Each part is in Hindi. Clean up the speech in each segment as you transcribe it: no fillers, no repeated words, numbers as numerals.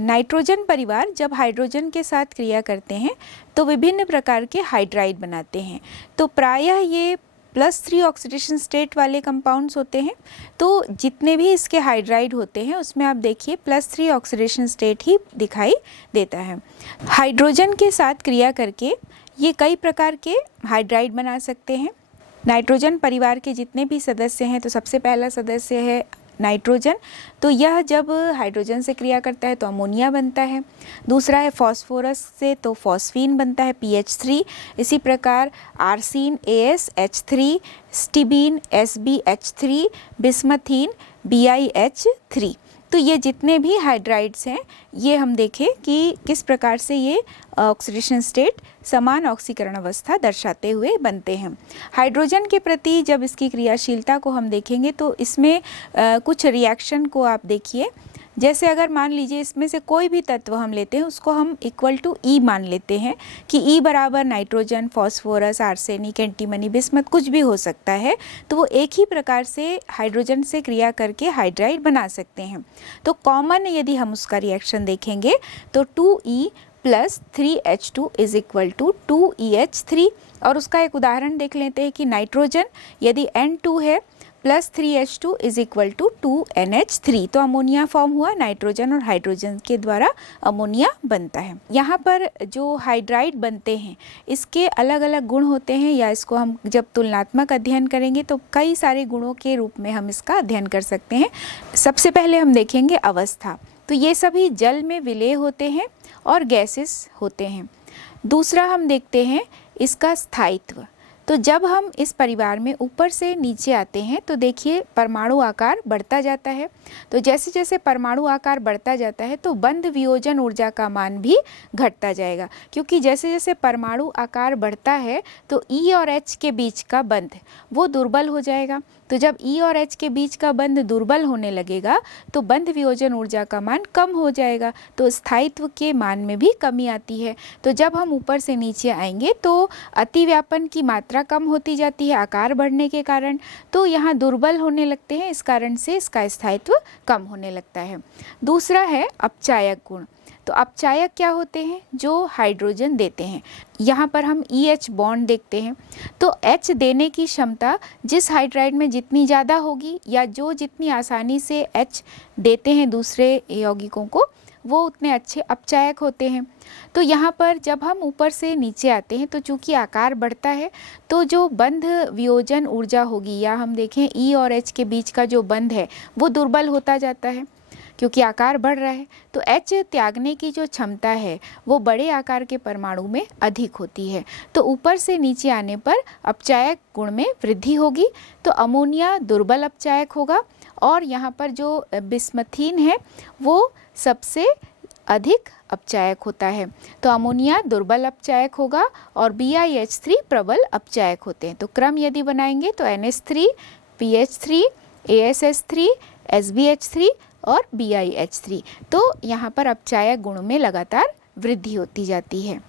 नाइट्रोजन परिवार जब हाइड्रोजन के साथ क्रिया करते हैं तो विभिन्न प्रकार के हाइड्राइड बनाते हैं। तो प्रायः ये +3 ऑक्सीडेशन स्टेट वाले कंपाउंड्स होते हैं। तो जितने भी इसके हाइड्राइड होते हैं उसमें आप देखिए +3 ऑक्सीडेशन स्टेट ही दिखाई देता है। हाइड्रोजन के साथ क्रिया करके ये कई प्रकार के हाइड्राइड बना सकते हैं। नाइट्रोजन परिवार के जितने भी सदस्य हैं, तो सबसे पहला सदस्य है नाइट्रोजन। तो यह जब हाइड्रोजन से क्रिया करता है तो अमोनिया बनता है। दूसरा है फॉस्फोरस से, तो फॉस्फीन बनता है PH3। इसी प्रकार आर्सीन AsH3, स्टिबीन SbH3, बिस्मथीन BiH3। तो ये जितने भी हाइड्राइड्स हैं ये हम देखें कि किस प्रकार से ये ऑक्सीडेशन स्टेट समान ऑक्सीकरण अवस्था दर्शाते हुए बनते हैं। हाइड्रोजन के प्रति जब इसकी क्रियाशीलता को हम देखेंगे तो इसमें कुछ रिएक्शन को आप देखिए। जैसे अगर मान लीजिए इसमें से कोई भी तत्व हम लेते हैं उसको हम =E मान लेते हैं कि E बराबर nitrogen, phosphorus, arsenic, antimony, bismuth कुछ भी हो सकता है। तो वो एक ही प्रकार से हाइड्रोजन से क्रिया करके हाइड्राइड बना सकते हैं। तो कॉमन यदि हम उसका रिएक्शन देखेंगे तो 2E + 3H2 = 2EH3। और उसका एक उदाहरण देख लेते हैं कि नाइट्रोजन यदि N2 है + 3H2 = 2NH3। तो अमोनिया फॉर्म हुआ, नाइट्रोजन और हाइड्रोजन के द्वारा अमोनिया बनता है। यहाँ पर जो हाइड्राइड बनते हैं इसके अलग अलग गुण होते हैं, या इसको हम जब तुलनात्मक अध्ययन करेंगे तो कई सारे गुणों के रूप में हम इसका अध्ययन कर सकते हैं। सबसे पहले हम देखेंगे अवस्था। तो ये सभी जल में विलेय होते हैं और गैसेस होते हैं। दूसरा हम देखते हैं इसका स्थायित्व। तो जब हम इस परिवार में ऊपर से नीचे आते हैं तो देखिए परमाणु आकार बढ़ता जाता है। तो जैसे जैसे परमाणु आकार बढ़ता जाता है तो बंध वियोजन ऊर्जा का मान भी घटता जाएगा, क्योंकि जैसे जैसे परमाणु आकार बढ़ता है तो E और H के बीच का बंध वो दुर्बल हो जाएगा। तो जब E और H के बीच का बंध दुर्बल होने लगेगा तो बंध वियोजन ऊर्जा का मान कम हो जाएगा, तो स्थायित्व के मान में भी कमी आती है। तो जब हम ऊपर से नीचे आएंगे तो अतिव्यापन की मात्रा कम होती जाती है आकार बढ़ने के कारण, तो यहाँ दुर्बल होने लगते हैं, इस कारण से इसका स्थायित्व कम होने लगता है। दूसरा है अपचायक गुण। तो अपचायक क्या होते हैं? जो हाइड्रोजन देते हैं। यहाँ पर हम EH बॉन्ड देखते हैं। तो H देने की क्षमता जिस हाइड्राइड में जितनी ज़्यादा होगी या जो जितनी आसानी से H देते हैं दूसरे यौगिकों को, वो उतने अच्छे अपचायक होते हैं। तो यहाँ पर जब हम ऊपर से नीचे आते हैं तो चूंकि आकार बढ़ता है तो जो बंध वियोजन ऊर्जा होगी, या हम देखें E और H के बीच का जो बंध है वो दुर्बल होता जाता है क्योंकि आकार बढ़ रहा है। तो H त्यागने की जो क्षमता है वो बड़े आकार के परमाणु में अधिक होती है। तो ऊपर से नीचे आने पर अपचायक गुण में वृद्धि होगी। तो अमोनिया दुर्बल अपचायक होगा और यहाँ पर जो बिस्मथीन है वो सबसे अधिक अपचायक होता है। तो अमोनिया दुर्बल अपचायक होगा और BiH3 प्रबल अपचायक होते हैं। तो क्रम यदि बनाएंगे तो NH3, PH3, ASH3, SbH3 और BiH3। तो यहाँ पर अपचायक गुणों में लगातार वृद्धि होती जाती है।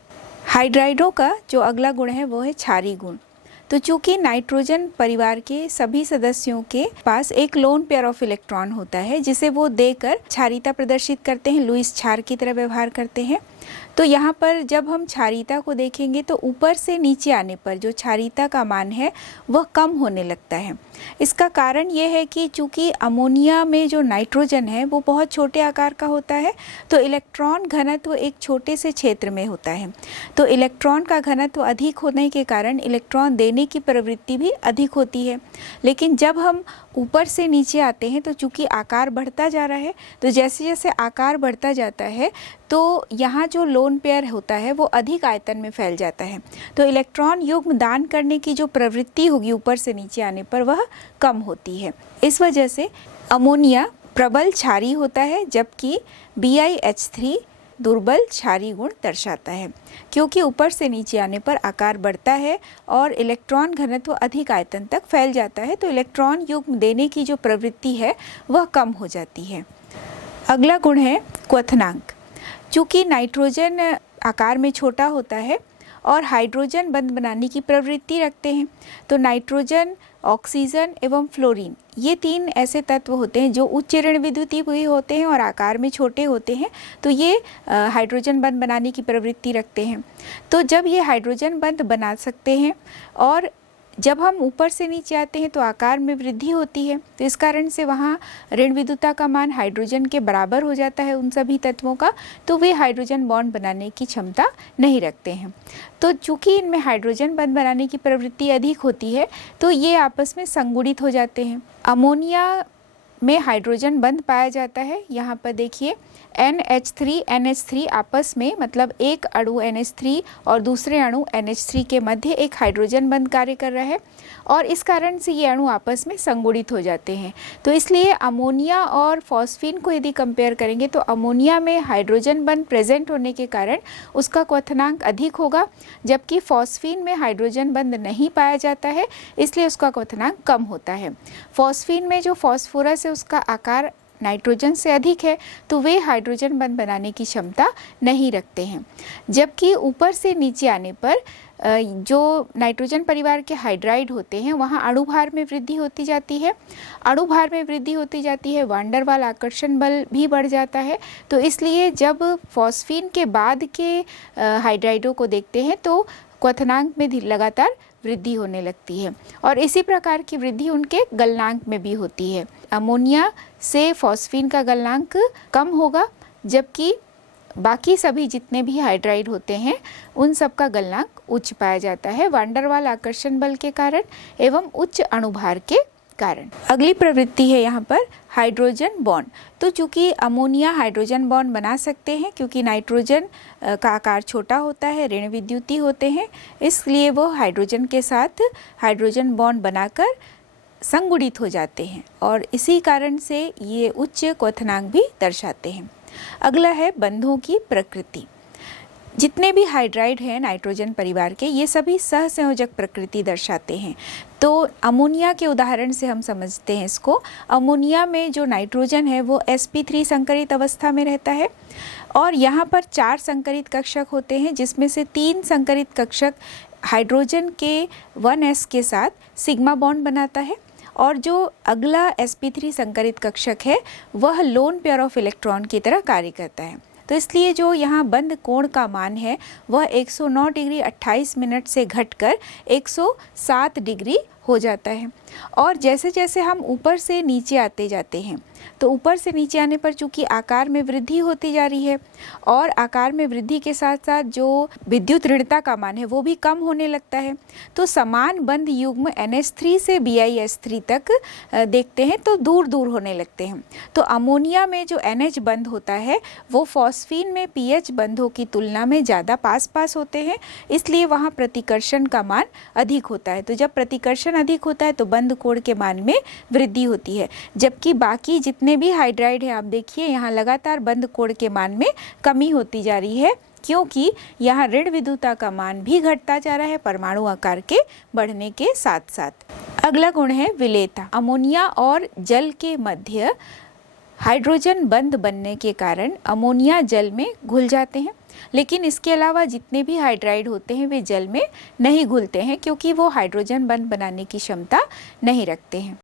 हाइड्राइडों का जो अगला गुण है वो है क्षारीय गुण। तो चूंकि नाइट्रोजन परिवार के सभी सदस्यों के पास एक लोन पेयर ऑफ इलेक्ट्रॉन होता है जिसे वो देकर क्षारीयता प्रदर्शित करते हैं, लुईस क्षार की तरह व्यवहार करते हैं। तो यहाँ पर जब हम क्षारीयता को देखेंगे तो ऊपर से नीचे आने पर जो क्षारीयता का मान है वह कम होने लगता है। इसका कारण ये है कि चूंकि अमोनिया में जो नाइट्रोजन है वो बहुत छोटे आकार का होता है, तो इलेक्ट्रॉन घनत्व एक छोटे से क्षेत्र में होता है। तो इलेक्ट्रॉन का घनत्व अधिक होने के कारण इलेक्ट्रॉन देने की प्रवृत्ति भी अधिक होती है। लेकिन जब हम ऊपर से नीचे आते हैं तो चूंकि आकार बढ़ता जा रहा है, तो जैसे जैसे आकार बढ़ता जाता है तो यहाँ जो लोन पेयर होता है वो अधिक आयतन में फैल जाता है। तो इलेक्ट्रॉन युग्म दान करने की जो प्रवृत्ति होगी ऊपर से नीचे आने पर वह कम होती है। इस वजह से अमोनिया प्रबल क्षारीय होता है, जबकि BiH3 दुर्बल क्षारीय गुण दर्शाता है, क्योंकि ऊपर से नीचे आने पर आकार बढ़ता है और इलेक्ट्रॉन घनत्व अधिक आयतन तक फैल जाता है। तो इलेक्ट्रॉन युग्म देने की जो प्रवृत्ति है वह कम हो जाती है। अगला गुण है क्वथनांक। चूँकि नाइट्रोजन आकार में छोटा होता है और हाइड्रोजन बंध बनाने की प्रवृत्ति रखते हैं, तो नाइट्रोजन ऑक्सीजन एवं फ्लोरीन, ये 3 ऐसे तत्व होते हैं जो उच्च ऋण विद्युतीय भी होते हैं और आकार में छोटे होते हैं। तो ये हाइड्रोजन बंध बनाने की प्रवृत्ति रखते हैं। तो जब ये हाइड्रोजन बंध बना सकते हैं और जब हम ऊपर से नीचे आते हैं तो आकार में वृद्धि होती है, तो इस कारण से वहाँ ऋण विद्युता का मान हाइड्रोजन के बराबर हो जाता है उन सभी तत्वों का, तो वे हाइड्रोजन बॉन्ड बनाने की क्षमता नहीं रखते हैं। तो चूँकि इनमें हाइड्रोजन बंध बनाने की प्रवृत्ति अधिक होती है तो ये आपस में संगुणित हो जाते हैं। अमोनिया में हाइड्रोजन बंध पाया जाता है। यहाँ पर देखिए NH3 आपस में, मतलब एक अणु NH3 और दूसरे अणु NH3 के मध्य एक हाइड्रोजन बंध कार्य कर रहा है और इस कारण से ये अणु आपस में संगुणित हो जाते हैं। तो इसलिए अमोनिया और फॉस्फीन को यदि कंपेयर करेंगे तो अमोनिया में हाइड्रोजन बंध प्रेजेंट होने के कारण उसका क्वथनांक अधिक होगा, जबकि फॉस्फीन में हाइड्रोजन बंध नहीं पाया जाता है, इसलिए उसका क्वथनांक कम होता है। फॉस्फीन में जो फॉस्फोरस है उसका आकार नाइट्रोजन से अधिक है, तो वे हाइड्रोजन बंध बनाने की क्षमता नहीं रखते हैं। जबकि ऊपर से नीचे आने पर जो नाइट्रोजन परिवार के हाइड्राइड होते हैं वहाँ अणुभार में वृद्धि होती जाती है। अणुभार में वृद्धि होती जाती है, वान डेर वाल आकर्षण बल भी बढ़ जाता है। तो इसलिए जब फॉस्फीन के बाद के हाइड्राइडों को देखते हैं तो क्वथनांक में लगातार वृद्धि होने लगती है और इसी प्रकार की वृद्धि उनके गलनांक में भी होती है। अमोनिया से फॉस्फीन का गलनांक कम होगा, जबकि बाकी सभी जितने भी हाइड्राइड होते हैं उन सब का गलनांक उच्च पाया जाता है वान डेर वाल आकर्षण बल के कारण एवं उच्च अणुभार के कारण। अगली प्रवृत्ति है यहाँ पर हाइड्रोजन बॉन्ड। तो चूंकि अमोनिया हाइड्रोजन बॉन्ड बना सकते हैं क्योंकि नाइट्रोजन का आकार छोटा होता है, ऋण विद्युतीय होते हैं, इसलिए वो हाइड्रोजन के साथ हाइड्रोजन बॉन्ड बनाकर संगुणित हो जाते हैं और इसी कारण से ये उच्च क्वथनांक भी दर्शाते हैं। अगला है बंधों की प्रकृति। जितने भी हाइड्राइड हैं नाइट्रोजन परिवार के, ये सभी सहसंयोजक प्रकृति दर्शाते हैं। तो अमोनिया के उदाहरण से हम समझते हैं इसको। अमोनिया में जो नाइट्रोजन है वो sp3 संकरित अवस्था में रहता है और यहाँ पर 4 संकरित कक्षक होते हैं, जिसमें से 3 संकरित कक्षक हाइड्रोजन के 1s के साथ सिग्मा बॉन्ड बनाता है और जो अगला sp3 संकरित कक्षक है वह लोन पेयर ऑफ इलेक्ट्रॉन की तरह कार्य करता है। तो इसलिए जो यहाँ बंध कोण का मान है वह 109 डिग्री 28 मिनट से घटकर 107 डिग्री हो जाता है। और जैसे जैसे हम ऊपर से नीचे आते जाते हैं तो ऊपर से नीचे आने पर चूंकि आकार में वृद्धि होती जा रही है और आकार में वृद्धि के साथ साथ जो विद्युत ऋणता का मान है वो भी कम होने लगता है। तो समान बंध युग्म NH3 से BiS3 तक देखते हैं तो दूर दूर होने लगते हैं। तो अमोनिया में जो NH बंध होता है वो फॉस्फीन में PH बंधों की तुलना में ज़्यादा पास पास होते हैं, इसलिए वहाँ प्रतिकर्षण का मान अधिक होता है। तो जब प्रतिकर्षण अधिक होता है तो बंध कोण के मान में वृद्धि होती है, जबकि बाकी जितने भी हाइड्राइड हैं आप देखिए यहाँ लगातार बंध कोण के मान में कमी होती जा रही है, क्योंकि यहाँ ऋण विद्युता का मान भी घटता जा रहा है परमाणु आकार के बढ़ने के साथ साथ। अगला गुण है विलेयता। अमोनिया और जल के मध्य हाइड्रोजन बंध बनने के कारण अमोनिया जल में घुल जाते हैं, लेकिन इसके अलावा जितने भी हाइड्राइड होते हैं वे जल में नहीं घुलते हैं क्योंकि वो हाइड्रोजन बंध बनाने की क्षमता नहीं रखते हैं।